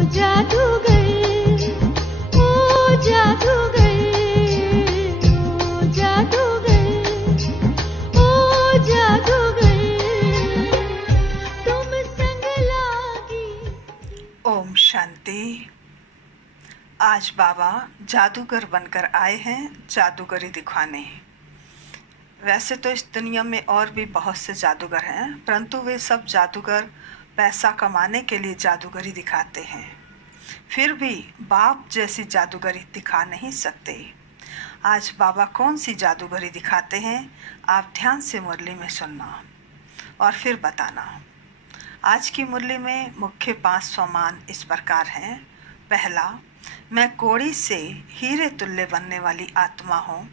जादूगर ओ जादूगर ओ जादूगर ओ जादूगर तुम संग लागी। ओम शांति। आज बाबा जादूगर बनकर आए हैं जादूगरी दिखाने। वैसे तो इस दुनिया में और भी बहुत से जादूगर हैं, परंतु वे सब जादूगर पैसा कमाने के लिए जादूगरी दिखाते हैं। फिर भी बाप जैसी जादूगरी दिखा नहीं सकते। आज बाबा कौन सी जादूगरी दिखाते हैं, आप ध्यान से मुरली में सुनना और फिर बताना। आज की मुरली में मुख्य 5 स्वमान इस प्रकार हैं। पहला, मैं कोड़ी से हीरे तुल्य बनने वाली आत्मा हूँ।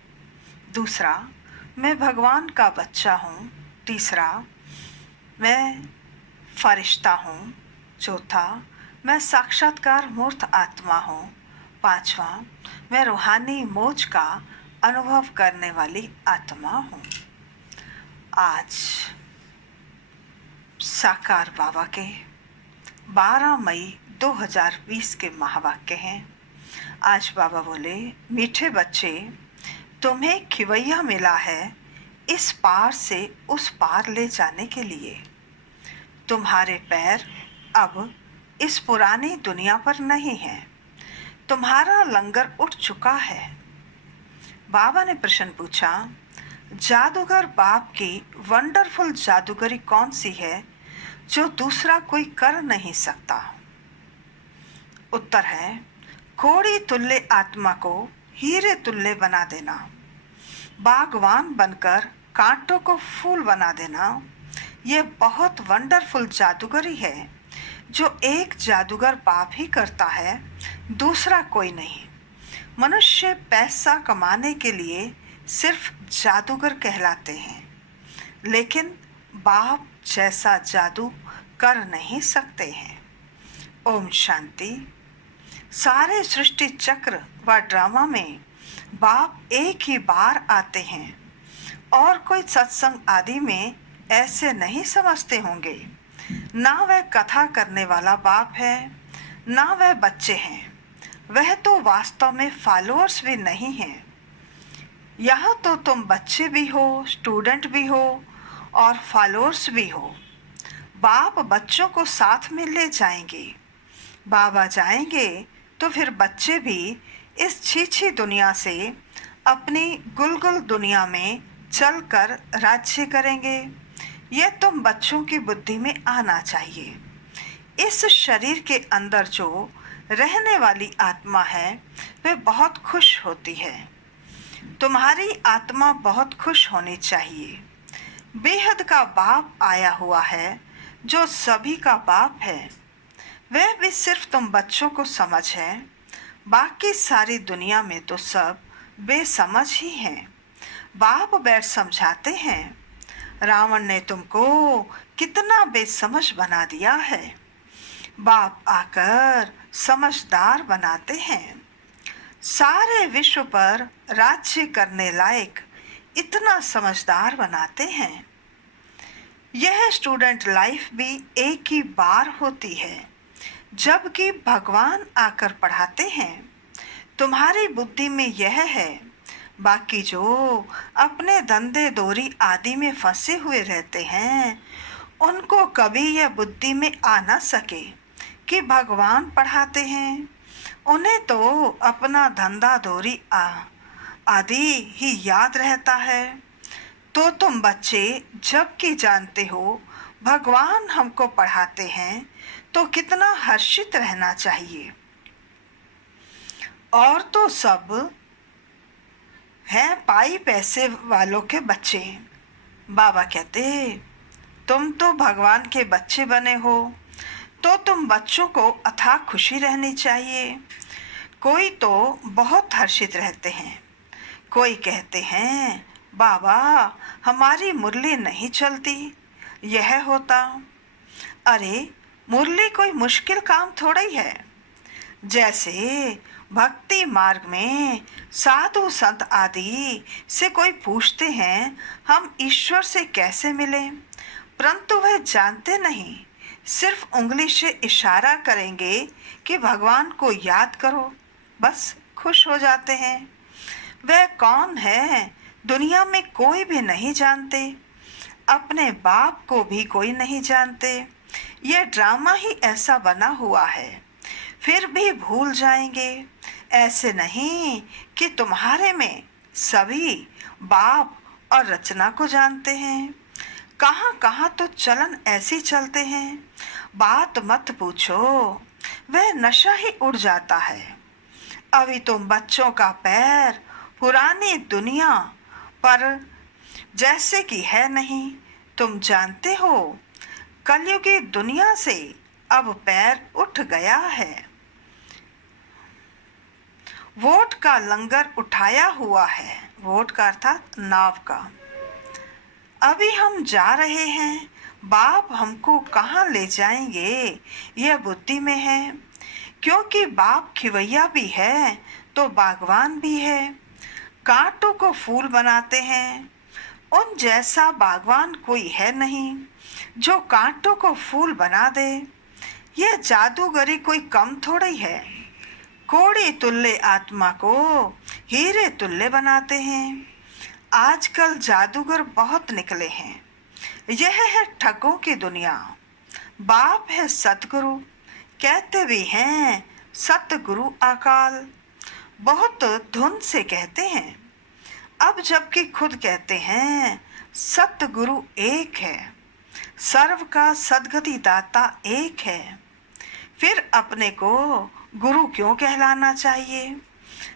दूसरा, मैं भगवान का बच्चा हूँ। तीसरा, मैं फरिश्ता हूँ। चौथा, मैं साक्षात्कार मूर्त आत्मा हूँ। पांचवा, मैं रूहानी मोज का अनुभव करने वाली आत्मा हूँ। आज साकार बाबा के 12 मई 2020 के महावाक्य हैं। आज बाबा बोले, मीठे बच्चे, तुम्हें खिवैया मिला है इस पार से उस पार ले जाने के लिए। तुम्हारे पैर अब इस पुरानी दुनिया पर नहीं हैं। तुम्हारा लंगर उठ चुका है। बाबा ने प्रश्न पूछा, जादूगर बाप की वंडरफुल जादूगरी कौन सी है जो दूसरा कोई कर नहीं सकता? उत्तर है, कोड़ी तुल्य आत्मा को हीरे तुल्य बना देना, बागवान बनकर कांटों को फूल बना देना। यह बहुत वंडरफुल जादूगरी है जो एक जादूगर बाप ही करता है, दूसरा कोई नहीं। मनुष्य पैसा कमाने के लिए सिर्फ जादूगर कहलाते हैं, लेकिन बाप जैसा जादू कर नहीं सकते हैं। ओम शांति। सारे सृष्टि चक्र व ड्रामा में बाप एक ही बार आते हैं और कोई सत्संग आदि में ऐसे नहीं समझते होंगे। ना वह कथा करने वाला बाप है, ना वह बच्चे हैं। वह तो वास्तव में फॉलोअर्स भी नहीं हैं। यहाँ तो तुम बच्चे भी हो, स्टूडेंट भी हो और फॉलोअर्स भी हो। बाप बच्चों को साथ में ले जाएंगे। बाबा जाएंगे तो फिर बच्चे भी इस छीछी दुनिया से अपनी गुलगुल दुनिया में चलकर राज्य करेंगे। यह तुम बच्चों की बुद्धि में आना चाहिए। इस शरीर के अंदर जो रहने वाली आत्मा है वह बहुत खुश होती है। तुम्हारी आत्मा बहुत खुश होनी चाहिए। बेहद का बाप आया हुआ है जो सभी का बाप है। वह भी सिर्फ तुम बच्चों को समझ है, बाकी सारी दुनिया में तो सब बेसमझ ही हैं। बाप बैठ समझाते हैं, रावण ने तुमको कितना बेसमझ बना दिया है। बाप आकर समझदार बनाते हैं। सारे विश्व पर राज्य करने लायक इतना समझदार बनाते हैं। यह स्टूडेंट लाइफ भी एक ही बार होती है, जबकि भगवान आकर पढ़ाते हैं। तुम्हारी बुद्धि में यह है, बाकी जो अपने धंधे दोरी आदि में फंसे हुए रहते हैं उनको कभी यह बुद्धि में आ न सके कि भगवान पढ़ाते हैं। उन्हें तो अपना धंधा दोरी आदि ही याद रहता है। तो तुम बच्चे जबकि जानते हो भगवान हमको पढ़ाते हैं तो कितना हर्षित रहना चाहिए। और तो सब हैं पाई पैसे वालों के बच्चे। बाबा कहते, तुम तो भगवान के बच्चे बने हो तो तुम बच्चों को अथाह खुशी रहनी चाहिए। कोई तो बहुत हर्षित रहते हैं, कोई कहते हैं बाबा हमारी मुरली नहीं चलती, यह होता। अरे मुरली कोई मुश्किल काम थोड़ा ही है। जैसे भक्ति मार्ग में साधु संत आदि से कोई पूछते हैं हम ईश्वर से कैसे मिलें, परंतु वह जानते नहीं सिर्फ उंगली से इशारा करेंगे कि भगवान को याद करो, बस खुश हो जाते हैं। वह कौन है दुनिया में कोई भी नहीं जानते, अपने बाप को भी कोई नहीं जानते। यह ड्रामा ही ऐसा बना हुआ है, फिर भी भूल जाएंगे। ऐसे नहीं कि तुम्हारे में सभी बाप और रचना को जानते हैं। कहाँ कहाँ तो चलन ऐसी चलते हैं, बात मत पूछो, वह नशा ही उड़ जाता है। अभी तुम बच्चों का पैर पुरानी दुनिया पर जैसे कि है नहीं। तुम जानते हो कलयुगी दुनिया से अब पैर उठ गया है। वोट का लंगर उठाया हुआ है, वोट का अर्थात नाव का। अभी हम जा रहे हैं, बाप हमको कहाँ ले जाएंगे यह बुद्धि में है। क्योंकि बाप खिवैया भी है तो बागवान भी है, कांटों को फूल बनाते हैं। उन जैसा बागवान कोई है नहीं जो कांटों को फूल बना दे। यह जादूगरी कोई कम थोड़ी है। कोड़ी तुल्य आत्मा को हीरे तुल्य बनाते हैं। आजकल जादूगर बहुत निकले हैं। यह है ठगों की दुनिया। बाप है सतगुरु, कहते भी हैं सतगुरु अकाल। बहुत धुन से कहते हैं, अब जबकि खुद कहते हैं सतगुरु एक है, सर्व का सदगति दाता एक है। फिर अपने को गुरु क्यों कहलाना चाहिए?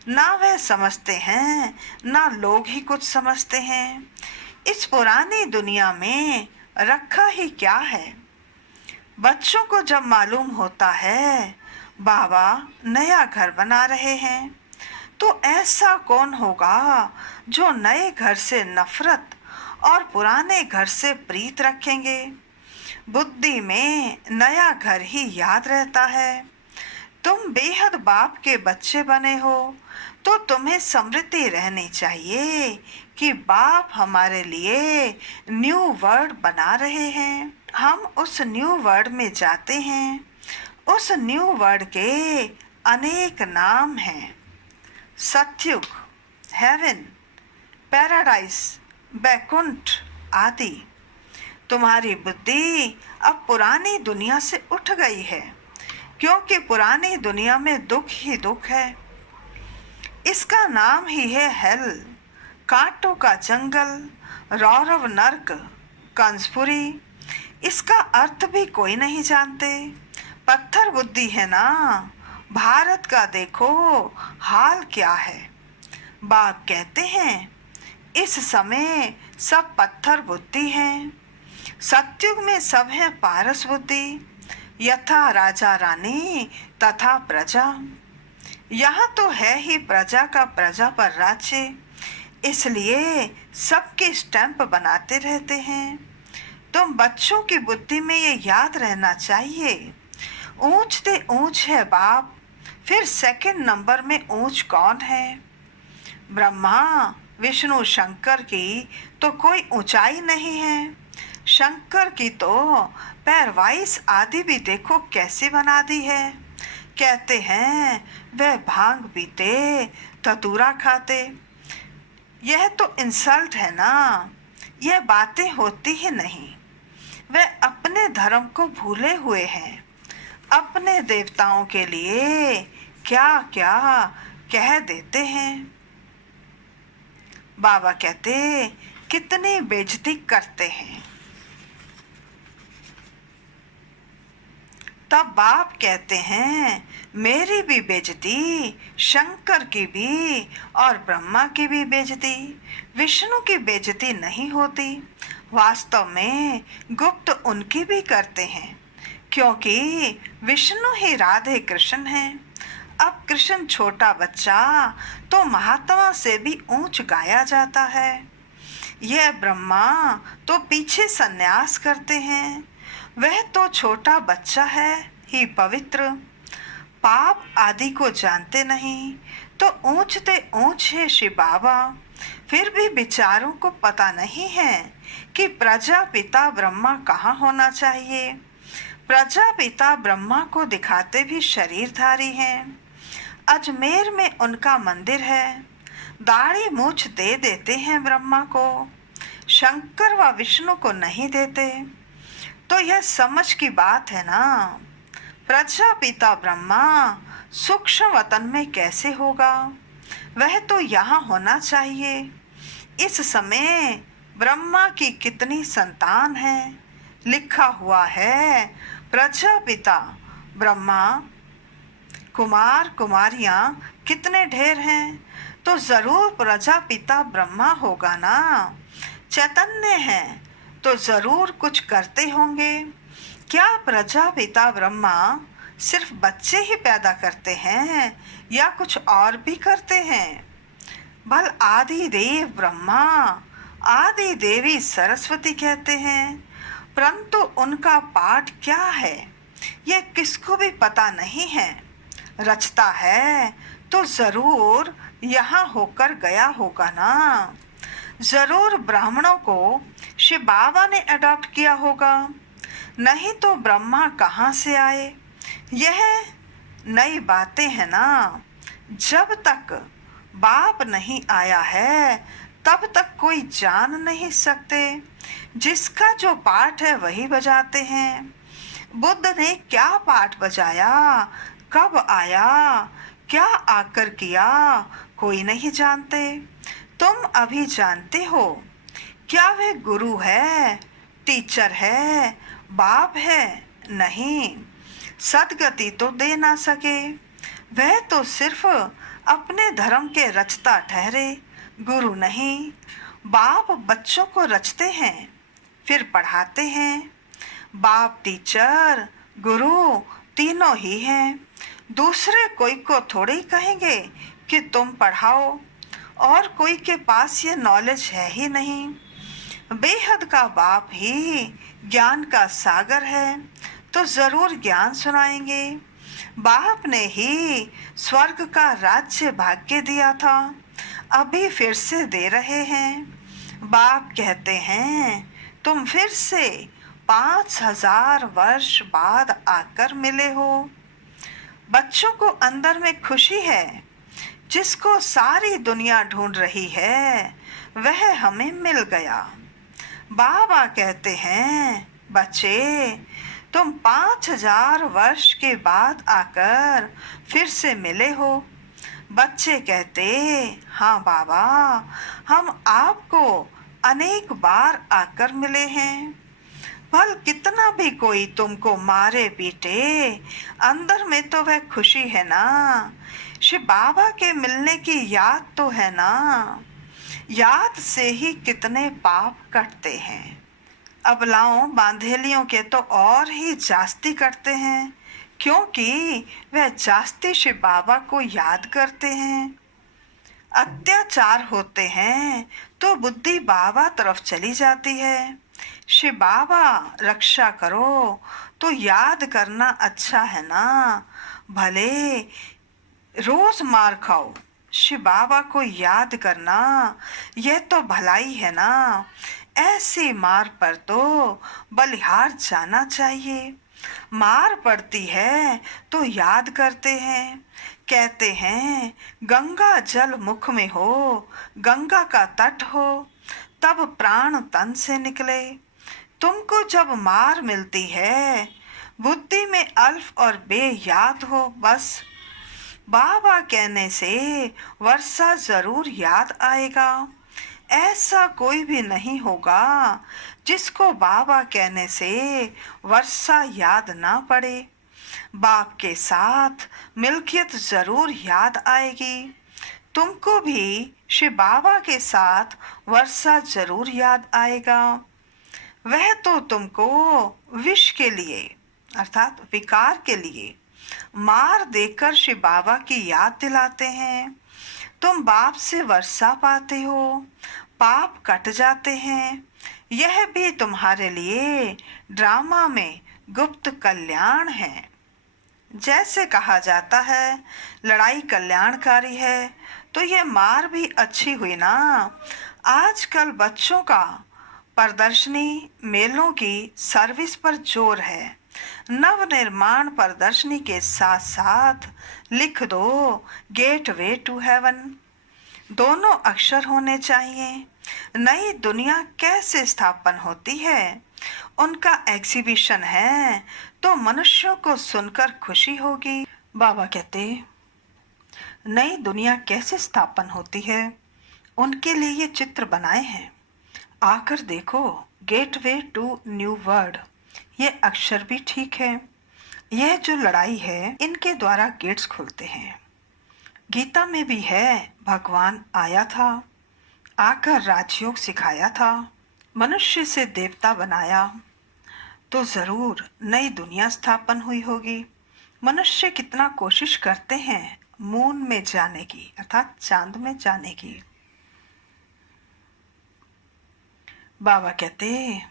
ना वह समझते हैं ना लोग ही कुछ समझते हैं। इस पुरानी दुनिया में रखा ही क्या है? बच्चों को जब मालूम होता है बाबा नया घर बना रहे हैं, तो ऐसा कौन होगा जो नए घर से नफरत और पुराने घर से प्रीत रखेंगे? बुद्धि में नया घर ही याद रहता है। तुम बेहद बाप के बच्चे बने हो तो तुम्हें स्मृति रहनी चाहिए कि बाप हमारे लिए न्यू वर्ड बना रहे हैं। हम उस न्यू वर्ड में जाते हैं। उस न्यू वर्ड के अनेक नाम हैं, सतयुग, हेवन, पैराडाइस, बैकुंठ आदि। तुम्हारी बुद्धि अब पुरानी दुनिया से उठ गई है, क्योंकि पुरानी दुनिया में दुख ही दुख है। इसका नाम ही है हेल, कांटों का जंगल, रौरव नर्क, कंसपुरी। इसका अर्थ भी कोई नहीं जानते। पत्थर बुद्धि है ना। भारत का देखो हाल क्या है। बाप कहते हैं इस समय सब पत्थर बुद्धि हैं। सतयुग में सब है पारस बुद्धि, यथा राजा रानी तथा प्रजा। यहाँ तो है ही प्रजा का प्रजा पर राज्य, इसलिए सबके स्टैंप बनाते रहते हैं। तुम बच्चों की बुद्धि में ये याद रहना चाहिए, ऊंच ते ऊंच है बाप, फिर सेकंड नंबर में ऊंच कौन है? ब्रह्मा विष्णु शंकर की तो कोई ऊंचाई नहीं है। शंकर की तो पैरवाइस आदि भी देखो कैसी बना दी है। कहते हैं वह भांग पीते, धतूरा खाते। यह तो इंसल्ट है ना। यह बातें होती ही नहीं। वे अपने धर्म को भूले हुए हैं। अपने देवताओं के लिए क्या क्या कह देते हैं। बाबा कहते कितनी बेइज्जती करते हैं। तब बाप कहते हैं मेरी भी बेइज्जती, शंकर की भी और ब्रह्मा की भी बेइज्जती, विष्णु की बेइज्जती नहीं होती। वास्तव में गुप्त उनकी भी करते हैं, क्योंकि विष्णु ही राधे कृष्ण हैं। अब कृष्ण छोटा बच्चा तो महात्मा से भी ऊंच गाया जाता है। यह ब्रह्मा तो पीछे सन्यास करते हैं। वह तो छोटा बच्चा है ही पवित्र। पाप आदि को जानते नहीं तो ऊंचते ऊंच है शिव बाबा। फिर भी विचारों को पता नहीं है कि प्रजापिता ब्रह्मा कहाँ होना चाहिए। प्रजापिता ब्रह्मा को दिखाते भी शरीरधारी हैं। अजमेर में उनका मंदिर है। दाढ़ी मूछ दे देते हैं ब्रह्मा को, शंकर व विष्णु को नहीं देते। तो यह समझ की बात है ना, प्रजापिता ब्रह्मा सूक्ष्म वतन में कैसे होगा? वह तो यहाँ होना चाहिए। इस समय ब्रह्मा की कितनी संतान है? लिखा हुआ है प्रजापिता ब्रह्मा कुमार कुमारियां कितने ढेर हैं, तो जरूर प्रजापिता ब्रह्मा होगा ना। चैतन्य है तो जरूर कुछ करते होंगे। क्या प्रजापिता ब्रह्मा सिर्फ बच्चे ही पैदा करते हैं या कुछ और भी करते हैं? भल आदि देव ब्रह्मा आदि देवी सरस्वती कहते हैं, परंतु उनका पाठ क्या है ये किसको भी पता नहीं है। रचता है तो जरूर यहाँ होकर गया होगा ना। जरूर ब्राह्मणों को शिव बाबा ने अडॉप्ट किया होगा, नहीं तो ब्रह्मा कहाँ से आए? यह नई बातें हैं ना। जब तक बाप नहीं आया है तब तक कोई जान नहीं सकते। जिसका जो पाठ है वही बजाते हैं। बुद्ध ने क्या पाठ बजाया, कब आया, क्या आकर किया, कोई नहीं जानते। तुम अभी जानते हो। क्या वह गुरु है, टीचर है, बाप है? नहीं, सदगति तो दे ना सके। वह तो सिर्फ अपने धर्म के रचता ठहरे, गुरु नहीं। बाप बच्चों को रचते हैं फिर पढ़ाते हैं। बाप टीचर गुरु तीनों ही हैं। दूसरे कोई को थोड़े ही कहेंगे कि तुम पढ़ाओ, और कोई के पास ये नॉलेज है ही नहीं। बेहद का बाप ही ज्ञान का सागर है, तो जरूर ज्ञान सुनाएंगे। बाप ने ही स्वर्ग का राज्य भाग्य दिया था, अभी फिर से दे रहे हैं। बाप कहते हैं तुम फिर से 5000 वर्ष बाद आकर मिले हो। बच्चों को अंदर में खुशी है, जिसको सारी दुनिया ढूंढ रही है वह हमें मिल गया। बाबा कहते हैं बच्चे तुम 5000 वर्ष के बाद आकर फिर से मिले हो। बच्चे कहते हाँ बाबा, हम आपको अनेक बार आकर मिले हैं। भल कितना भी कोई तुमको मारे पीटे, अंदर में तो वह खुशी है ना। शिव बाबा के मिलने की याद तो है ना। याद से ही कितने पाप कटते हैं। अबलाओं बांधेलियों के तो और ही जास्ती करते हैं, क्योंकि वह जास्ती शिव बाबा को याद करते हैं। अत्याचार होते हैं तो बुद्धि बाबा तरफ चली जाती है। शिव बाबा रक्षा करो तो याद करना अच्छा है ना। भले रोज मार खाओ, शिव बाबा को याद करना यह तो भलाई है ना। ऐसी मार पर तो बलिहार जाना चाहिए। मार पड़ती है तो याद करते हैं। कहते हैं गंगा जल मुख में हो, गंगा का तट हो, तब प्राण तन से निकले। तुमको जब मार मिलती है, बुद्धि में अल्फ और बे याद हो बस। बाबा कहने से वर्षा जरूर याद आएगा। ऐसा कोई भी नहीं होगा जिसको बाबा कहने से वर्षा याद ना पड़े। बाप के साथ मिल्कियत जरूर याद आएगी। तुमको भी शिव बाबा के साथ वर्षा जरूर याद आएगा। वह तो तुमको विष के लिए अर्थात विकार के लिए मार देकर शिव बाबा की याद दिलाते हैं। तुम बाप से वर्षा पाते हो, पाप कट जाते हैं। यह भी तुम्हारे लिए ड्रामा में गुप्त कल्याण है। जैसे कहा जाता है लड़ाई कल्याणकारी है, तो ये मार भी अच्छी हुई ना। आजकल बच्चों का प्रदर्शनी मेलों की सर्विस पर जोर है। नवनिर्माण प्रदर्शनी के साथ साथ लिख दो गेटवे टू हेवन। दोनों अक्षर होने चाहिए। नई दुनिया कैसे स्थापन होती है, उनका एग्जीबिशन है तो मनुष्यों को सुनकर खुशी होगी। बाबा कहते, नई दुनिया कैसे स्थापन होती है, उनके लिए ये चित्र बनाए हैं। आकर देखो, गेटवे टू न्यू वर्ल्ड, ये अक्षर भी ठीक है। यह जो लड़ाई है, इनके द्वारा गेट्स खुलते हैं। गीता में भी है, भगवान आया था, आकर राजयोग सिखाया था, मनुष्य से देवता बनाया, तो जरूर नई दुनिया स्थापन हुई होगी। मनुष्य कितना कोशिश करते हैं मून में जाने की, अर्थात चांद में जाने की। बाबा कहते,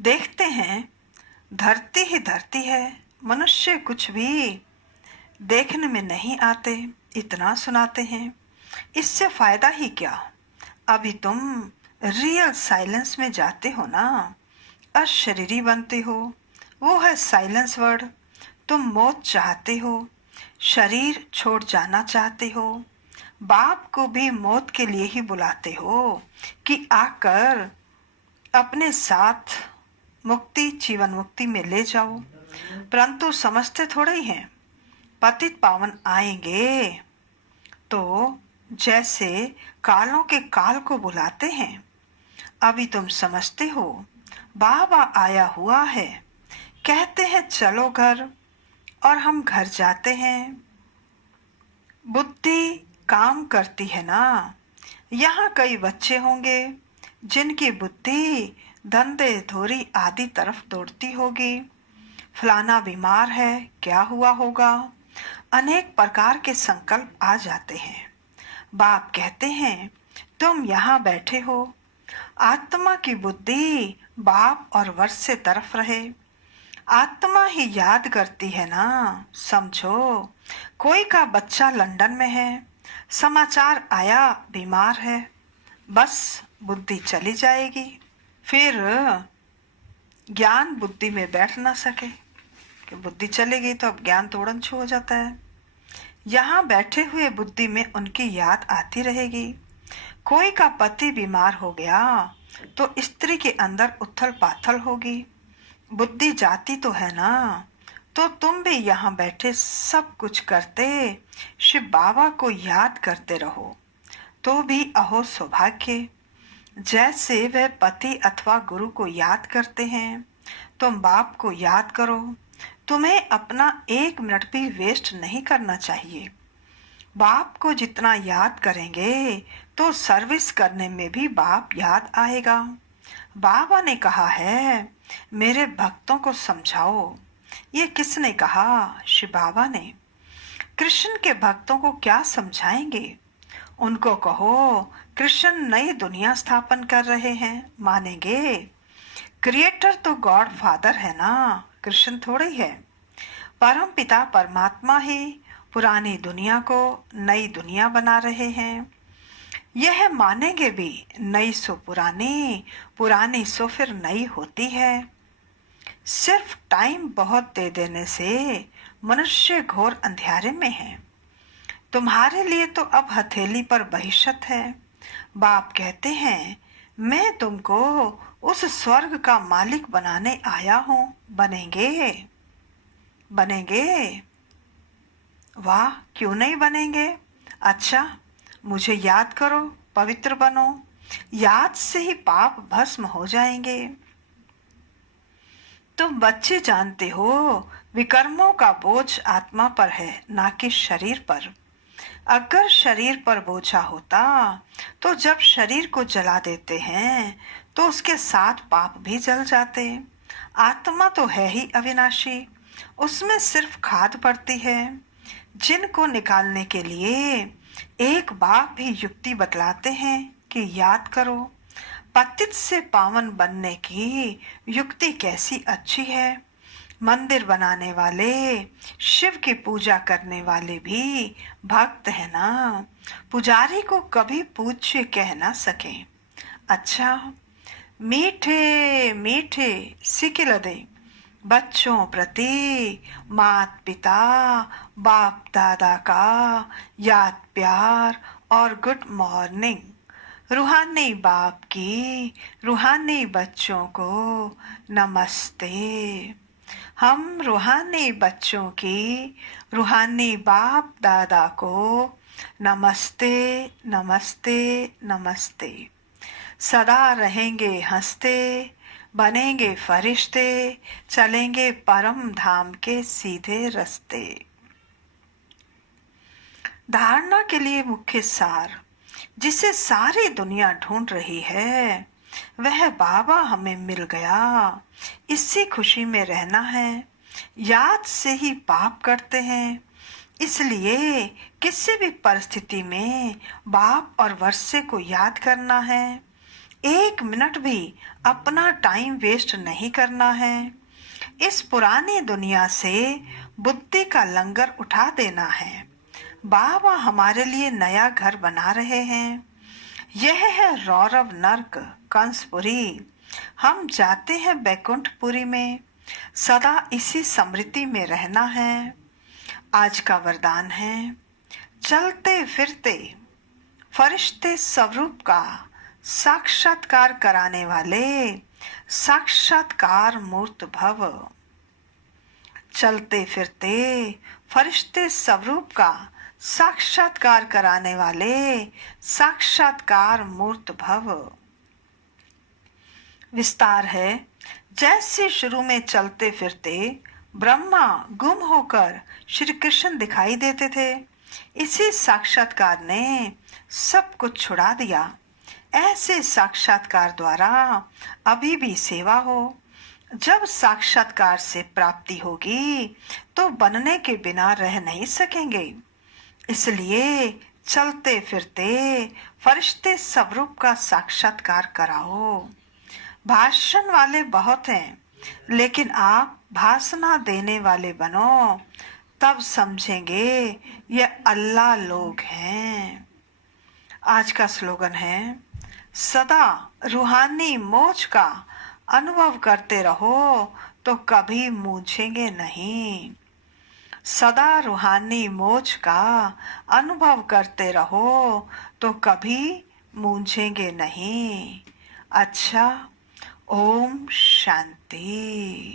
देखते हैं धरती ही धरती है, मनुष्य कुछ भी देखने में नहीं आते, इतना सुनाते हैं, इससे फायदा ही क्या। अभी तुम रियल साइलेंस में जाते हो ना, अशरीरी बनते हो, वो है साइलेंस वर्ड। तुम मौत चाहते हो, शरीर छोड़ जाना चाहते हो, बाप को भी मौत के लिए ही बुलाते हो कि आकर अपने साथ मुक्ति, जीवन मुक्ति में ले जाओ, परंतु समझते थोड़े ही हैं। पतित पावन आएंगे तो जैसे कालों के काल को बुलाते हैं, अभी तुम समझते हो बाबा आया हुआ है, कहते हैं चलो घर, और हम घर जाते हैं। बुद्धि काम करती है ना। यहाँ कई बच्चे होंगे जिनकी बुद्धि धंधे धोरी आदि तरफ दौड़ती होगी। फलाना बीमार है, क्या हुआ होगा, अनेक प्रकार के संकल्प आ जाते हैं। बाप कहते हैं तुम यहाँ बैठे हो, आत्मा की बुद्धि बाप और वर्ष से तरफ रहे। आत्मा ही याद करती है ना। समझो, कोई का बच्चा लंदन में है, समाचार आया बीमार है, बस बुद्धि चली जाएगी, फिर ज्ञान बुद्धि में बैठ ना सके, कि बुद्धि चली गई तो अब ज्ञान तोड़न छू हो जाता है। यहाँ बैठे हुए बुद्धि में उनकी याद आती रहेगी। कोई का पति बीमार हो गया तो स्त्री के अंदर उथल पाथल होगी, बुद्धि जाती तो है ना। तो तुम भी यहाँ बैठे सब कुछ करते शिव बाबा को याद करते रहो, तो भी अहो सौभाग्य। जैसे वह पति अथवा गुरु को याद करते हैं, तुम बाप को याद करो। तुम्हें अपना 1 मिनट भी वेस्ट नहीं करना चाहिए। बाप को जितना याद करेंगे तो सर्विस करने में भी बाप याद आएगा। बाबा ने कहा है मेरे भक्तों को समझाओ। ये किसने कहा? शिव बाबा ने। कृष्ण के भक्तों को क्या समझाएंगे? उनको कहो कृष्ण नई दुनिया स्थापन कर रहे हैं, मानेंगे? क्रिएटर तो गॉड फादर है ना, कृष्ण थोड़े ही है। परम पिता परमात्मा ही पुरानी दुनिया को नई दुनिया बना रहे हैं। यह मानेंगे भी, नई सो पुरानी, पुरानी सो फिर नई होती है। सिर्फ टाइम बहुत दे देने से मनुष्य घोर अंधेरे में है। तुम्हारे लिए तो अब हथेली पर बहिष्त है। बाप कहते हैं मैं तुमको उस स्वर्ग का मालिक बनाने आया हूं। बनेंगे? बनेंगे? वाह, क्यों नहीं बनेंगे? अच्छा, मुझे याद करो, पवित्र बनो। याद से ही पाप भस्म हो जाएंगे। तुम बच्चे जानते हो विकर्मों का बोझ आत्मा पर है, ना कि शरीर पर। अगर शरीर पर बोझा होता तो जब शरीर को जला देते हैं तो उसके साथ पाप भी जल जाते। आत्मा तो है ही अविनाशी, उसमें सिर्फ खाद पड़ती है। जिनको निकालने के लिए एक बाप भी युक्ति बतलाते हैं कि याद करो। पतित से पावन बनने की युक्ति कैसी अच्छी है। मंदिर बनाने वाले, शिव की पूजा करने वाले भी भक्त है ना। पुजारी को कभी पूज्य कह ना सके। अच्छा, मीठे मीठे सिकिलदे बच्चों प्रति माता पिता बाप दादा का याद प्यार और गुड मॉर्निंग। रूहानी बाप की रूहानी बच्चों को नमस्ते। हम रूहानी बच्चों की रूहानी बाप दादा को नमस्ते नमस्ते नमस्ते। सदा रहेंगे हंसते, बनेंगे फरिश्ते, चलेंगे परम धाम के सीधे रास्ते। धारणा के लिए मुख्य सार जिसे सारी दुनिया ढूंढ रही है वह बाबा हमें मिल गया। इसी खुशी में रहना है। याद से ही पाप करते हैं, इसलिए किसी भी परिस्थिति में बाप और वर्षे को याद करना है। 1 मिनट भी अपना टाइम वेस्ट नहीं करना है। इस पुरानी दुनिया से बुद्धि का लंगर उठा देना है। बाबा हमारे लिए नया घर बना रहे हैं। यह है रौरव नर्क कंसपुरी। हम जाते हैं बैकुंठपुरी में। सदा इसी स्मृति में रहना है। आज का वरदान है, चलते फिरते फरिश्ते स्वरूप का साक्षात्कार कराने वाले साक्षात्कार मूर्त भव। चलते फिरते फरिश्ते स्वरूप का साक्षात्कार कराने वाले साक्षात्कार मूर्त भव। विस्तार है, जैसे शुरू में चलते फिरते ब्रह्मा गुम होकर श्री कृष्ण दिखाई देते थे, इसी साक्षात्कार ने सब कुछ छुड़ा दिया। ऐसे साक्षात्कार द्वारा अभी भी सेवा हो। जब साक्षात्कार से प्राप्ति होगी तो बनने के बिना रह नहीं सकेंगे। इसलिए चलते फिरते फरिश्ते स्वरूप का साक्षात्कार कराओ। भाषण वाले बहुत हैं, लेकिन आप भाषणा देने वाले बनो, तब समझेंगे ये अल्लाह लोग हैं। आज का स्लोगन है, सदा रूहानी मोज का अनुभव करते रहो तो कभी मूझेंगे नहीं। सदा रूहानी मोज का अनुभव करते रहो तो कभी मूझेंगे नहीं। अच्छा, ओम शांति।